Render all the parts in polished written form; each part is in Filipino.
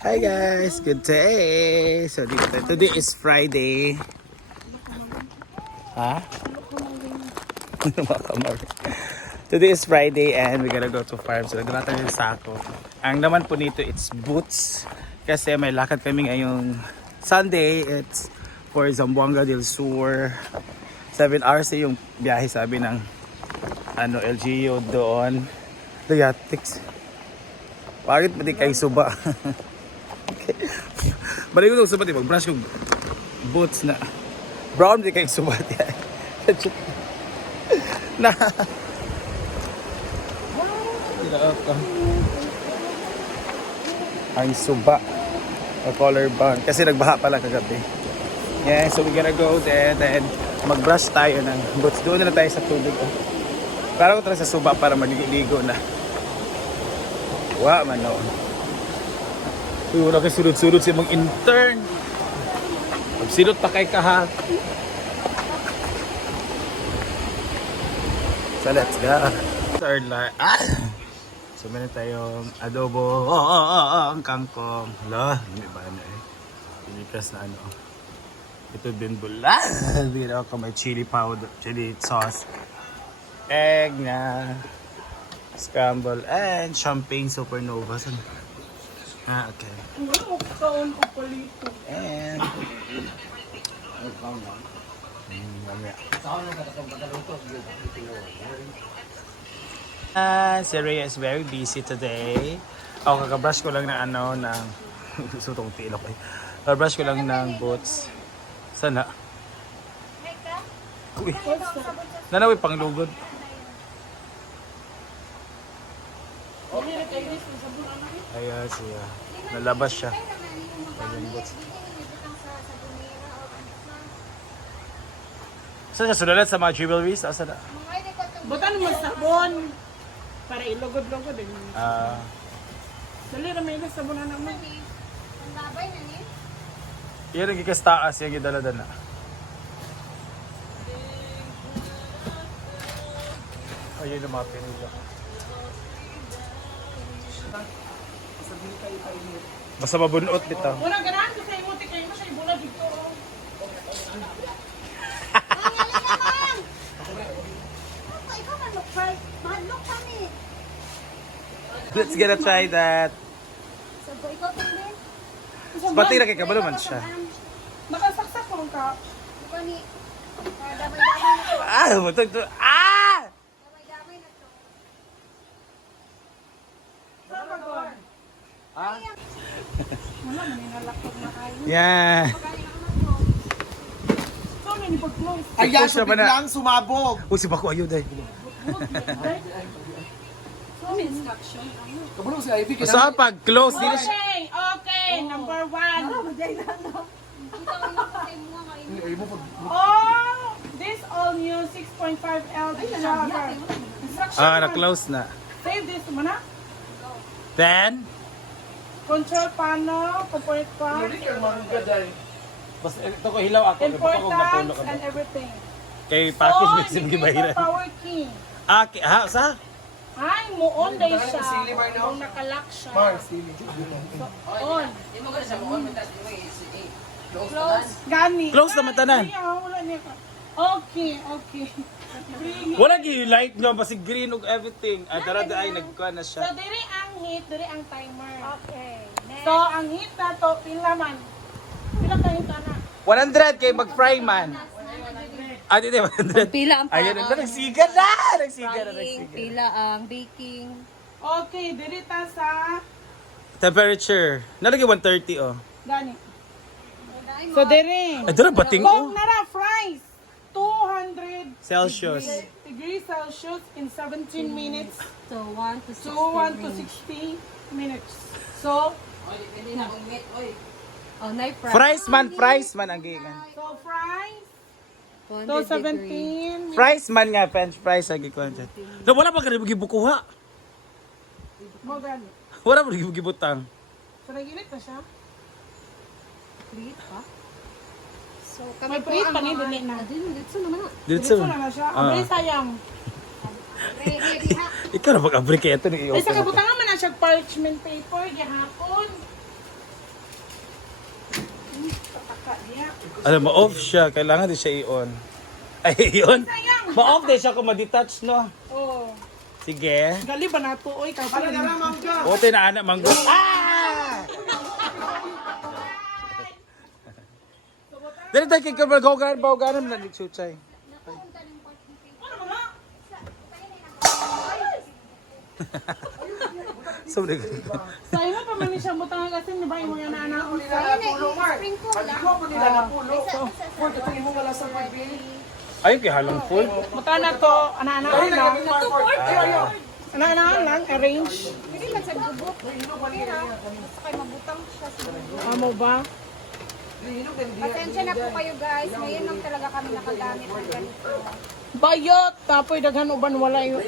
Hi guys, good day. So today is Friday. Ha? Today is Friday and we're gonna go to farm. So nagdala tayo ng sako. Ang naman po nito, it's boots. Kasi may lakad kami ngayong Sunday. It's for Zamboanga del Sur. 7 hours yung biyahe, sabi ng LGU doon. Loyatics. Bakit ba di kayo suba? Balik ko itong subat, mag-brush yung boots na brown, di kayo subat yan. Na ang suba o color brown kasi nagbaha pala kagabi. Yeah, so we're gonna go there, then mag-brush tayo ng boots. Doon na tayo sa tubig. Para ko tara sa suba para maligo na. Wa man no. Uy, wala kayo surut-surut sa mga intern. Magsilot pa kay kaha. So let's go. Third line. So meron tayong adobo. Ang kangkong. Hala, hindi ba na eh. Pilikas na ano. Ito din bula. Bira ako may chili powder, chili sauce. Egg na scramble and champagne supernova. Okay. And si Rhea is very busy today. Kaka-brush ko lang ng sutong tilok eh. Kaka-brush ko lang ng boots. Sana? Uy. Nanawi panglugod. Ayan siya. Nalabas siya. Saan siya sudalat sa mga jewelries? Saan na? Butan mo sabon para ilugod-lugod din. Dali na may sabon na naman. Ang babay na ni. Iyan ang ikas taas. Yung gidala-dala. Ayun yung mga pinila. Basta mabunot bitaw. Muna ganahan ko sa imuti kayo mo siya ibulag dito. Ikaw man look kami. Let's gonna try that. So, ikaw din. Pati na kay kabalo man siya. Nakasaksak mo ka. Ikaw ni damay-damay na to. Matugtog. Damay-damay na to. Wala man nalakot na kayo. Yeah. So many pag-close. Ayan, Push na siya ba na? biglang sumabog. Si Bako ayun dahil. Kabulong si Ivy. Basta pag close din siya. Okay, number 1. This all new 6.5 L shower. Instruction Na-close na. Save this muna. Then, Control panel, component part, basta ito ko hilaw ako. importance, and everything. Kay package So, maxim this is gibahiran. the power key. Sa? Ay, mo-on day siya. Sili, Mar, no? Kung nakalock siya. Sili. On. Close. Gani. Close naman tanan. Ay, wala niya ka. Okay. Bring it. Wala gi light nga basi green ug everything. Tara ay nagkuha na So, siya. diri ang heat, diri ang timer. Okay. Next. So, ang heat na to, pila man. Pila ka heat na? 100 kay mag-fry man. Di 100. Pila ang Ayun na nagsiga na. frying, pila ang baking. Okay, diri ta sa Temperature. Nalagay 130 oh. gani. So, diri. Ay dara bating Kung oh. nara fries, 200 Celsius. degrees Celsius in 17 minutes So, 1 to 60. to 1 to 60 minutes. So, Nay Fries man ang gikan. so fries, 100 so degree. 17 Fries man nga French fries ang gikuha dyan. No, wala pa ganun gibukuha. mo gani. Wala pa gibutang. So, naginit na siya. Preheat pa? So, May preheat pa ni dili na. Dito naman na. Dito. Dito na siya. Abay sayang. ready ha. Ikaw na pag-abri kaya ito. Ay, sa kabutangan man na siya parchment paper, gihapon. Ano, ma-off siya. Kailangan din siya i-on. Ay, i-on? Ma-off din siya kung ma-detach, no? Oh. Sige. Gali ba na to? Oy, kapag Buti na anak, manggo. Ah! Dali tayo kay Kabal, bawgaran na ni Chuchay. Sorry. sa'yo nga pa man siya butang kasi ni ba yung mga nanaon sa Ay, kay halong full. butang na to, ana-anaan lang. Ana-anaan lang, arrange. Hindi man sa gubok. Kaya, basta kayo mabutang siya siguro. Amo ba? Pasensya na po kayo guys. Ngayon lang talaga kami nakagamit ng ganito. Bayot, tapoy daghan uban wala yung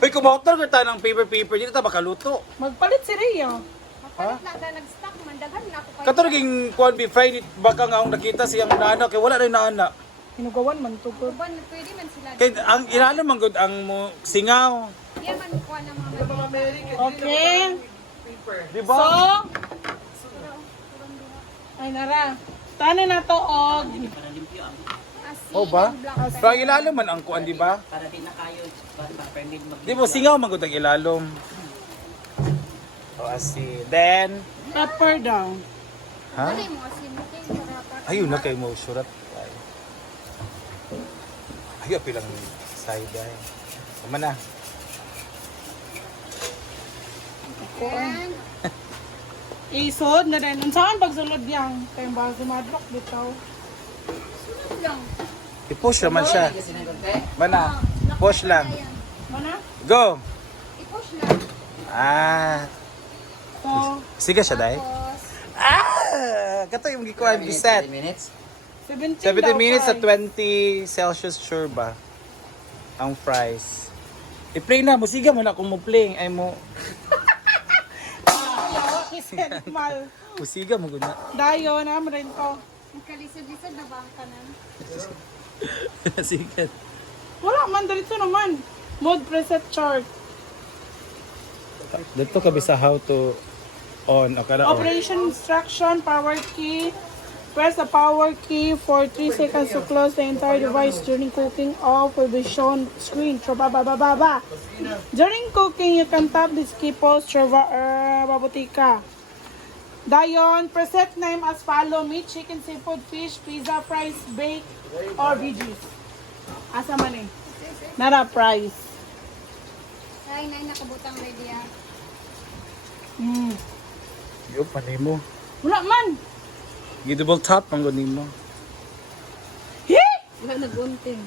Uy, kumotor ka tayo ng paper, dito tayo makaluto. magpalit si Rio. Magpalit na na nag-stock man. Daghan na po kayo. Katorging kuan be Friday, baka nga akong nakita siyang naanak, kay wala rin naanak. Hinugawan man to ko. Uban, pwede man sila. Kay ang ilalim man gud ang mo singaw. Yan man kuha ng mga Okay. Di So, ba? ay nara. Tana na to og Oh ba? Pero ang ilalim man ang kuan, di ba? Para di na kayo ma-permit Di ba singaw man gud ang ilalim. Oh, asi. Then, pepper daw. ha? Dali mo asin. Okay, marapat. Ayun na kay mo surat. Ayun pilang side ay. Tama na. Yan. Isod na rin. Saan pagsulod yang? Kaya ba sumadlok bitaw? Sunod lang. I-push naman siya. Mana? Push lang. Mana? Go! I-push lang. Ah, So, sige siya dai. Tapos, Kato yung gikuan biset. 17 70 daw, minutes at fries. 20 Celsius sure ba? Ang fries. I-play na, musiga mo na kung mo play. Ay mo, Yawa, kiset, mal. musiga mo gud na. Dayo na mo rin to. magkalisod-lisod na ba ang kanan? Sige. Wala man, dito naman. Mode preset chart. Dito ka bisa how to on. Okay na on. Operation instruction, power key. Press the power key for 3 seconds to close the entire device. During cooking, off will be shown screen. Ba. During cooking, you can tap this key post babutika. Dayon, preset name as follow: meat, chicken, seafood, fish, pizza, fries, bake, or veggies. Asa man eh? Nara price. Ay, nakabutang ready ah. Yo panay mo. Wala man. Double tap ang gunin mo. Wala nag-unting.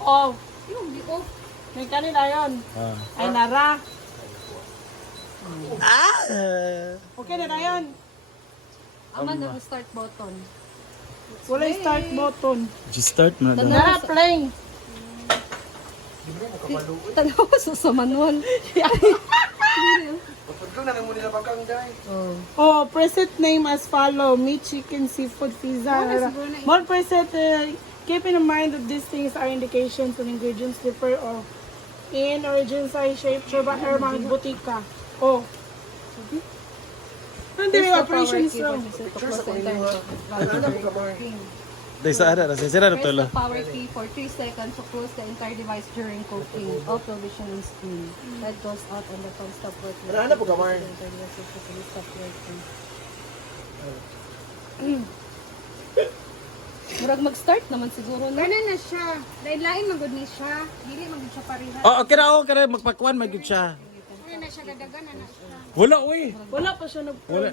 Oh, Yung di ko. may kanila yun. Ah. Ay nara. Ah. Okay na yun. Aman na start button. Wala yung start button. Just start mo na daw. Nara play. Tanaw sa manual. Oh, preset name as follow: meat, chicken, seafood, pizza. More preset. Keep in mind that these things are indications and ingredients differ or in origin, size, shape, churba, or mga butika. Oh. Hindi yung operations wrong. Dahil sa ara, sa sira na Press tolo. the power key for 3 seconds to close the entire device during cooking. All provision is screen. Light goes out and the phone stop working. Ano po kamar? Stop working. Murag mag-start naman siguro na. Ano na siya? Dahil lain magod ni siya. Dili magod siya parihan. Oh, okay na ako, kaya magpakuan, magid siya. Ano na siya gadagan na siya. Wala, uy. Wala pa siya nag Wala.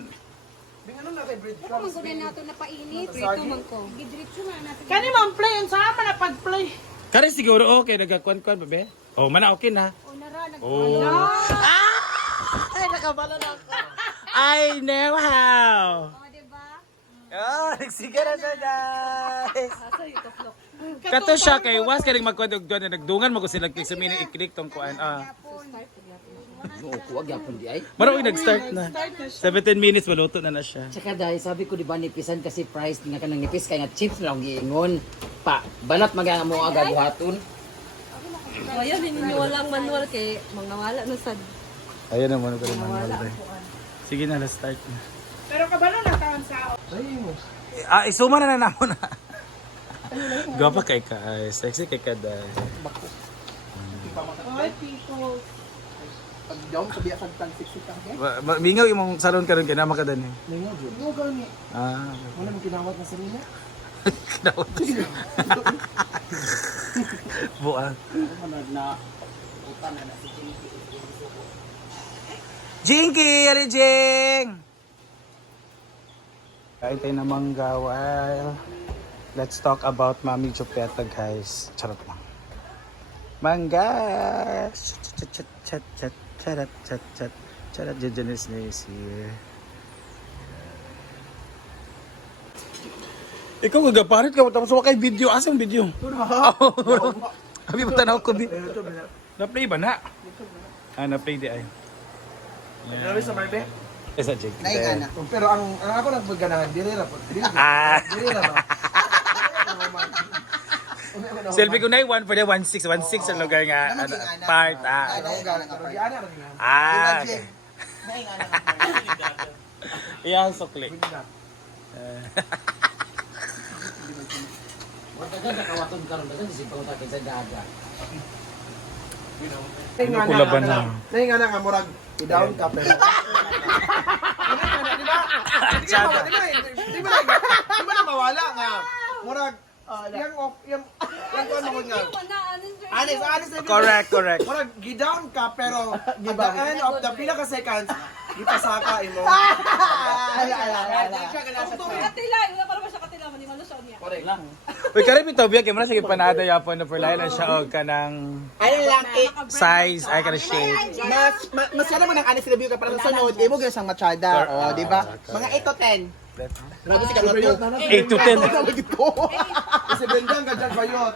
Ako magod na nato na painit. Dito man ko. Gidritso na natin. Kani man play, yung saan man na pag-play. Kaya siguro okay, nagkakuan-kuan, babe. Oh, mana okay na. O nara, Oh. Ay, nakabala na ako. I know how. O, diba? Oh, nagsiga na siya, guys. Asa yung kaplok? Kato siya kay Was kaya magkwadog doon na nagdungan mo ko sila sa mini i-click tong kuan. Huwag yapon di ay. Maro nag-start na. 17 minutes maluto na siya. Tsaka dahil sabi ko di ba nipisan kasi price nga kanang nipis kay nga chips lang giingon. Pa, balat maga mo aga buhaton. Ayaw din ninyo walang manual kay mga wala na sad. Ayun naman ko naman. Sige na, let's start na. Pero kabalo na taon sa Isuma na namo na. Gapa kay ka, sexy kay ka dahil. Hi, people. Mingaw imong salon karon kay na makadan eh. Mingaw gani. Ah, Wala man kinawat na sa nila. kinawat. Buang. Jinky, ali Jing. Kain tayo ng mangga while let's talk about Mami Chupeta, guys. Charot lang. Mangga. Chat chat chat chat chat chat chat chat Janice is here. Ikaw gagaparit ka tapos wa kay video. Asang video? Abi ba tanaw ko bi? Na-play ba na? Na-play di ay. Grabe sa Marbe. Isa Jig. Pero ang ako nagbaganahan, dili ra po. Dili ra ba? Selfie ko na 1 for the 16 sa lugar nga part okay. Yeah, sukli. Wala ka nakawaton karon dagan di sipang ta sa daga. Kulaban na. Nay nga nga murag i-down ka pero. Di ba na mawala nga murag yung ano nga. Honest. Correct. Murag gi-down ka pero at the end of the pila ka seconds gipasaka imo. Katila, wala pa naman siya katila, hindi malo siya niya. Correct. Uy, karib ito biya kay sige panada yapon na for Laila siya og kanang Ano lang size ay kana shape. mas yan naman ang honest review ka para sa sunod, imo gyud sang machada, di ba? Mga 8 to 10. Grabe si Carlot. 8 to 10. Kasi bendang ka dyan bayot.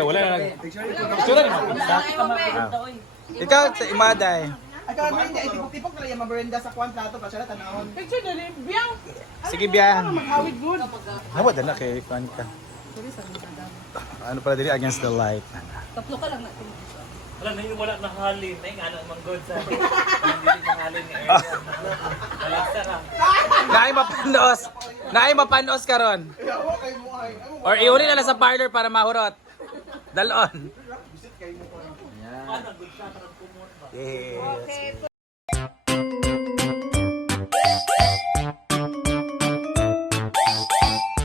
Wala na lang. Sura ni. Ikaw sa imaday. Ay ka ba hindi tipok na yung maberenda sa kwan plato pa siya tanawon. Picture dali. Biyang. Sige biya. Mag-awit good. Hawa dala kay kuan ka. Ano pala dili against the light. Tatlo ka lang natin. Alam na yung wala na halin, na yung anong manggod sa hindi na halin ni Aaron. Malaksa ka. Naay mapanos karon. Or iuli na lang sa parlor para mahurot. Dalon. Yeah. Okay.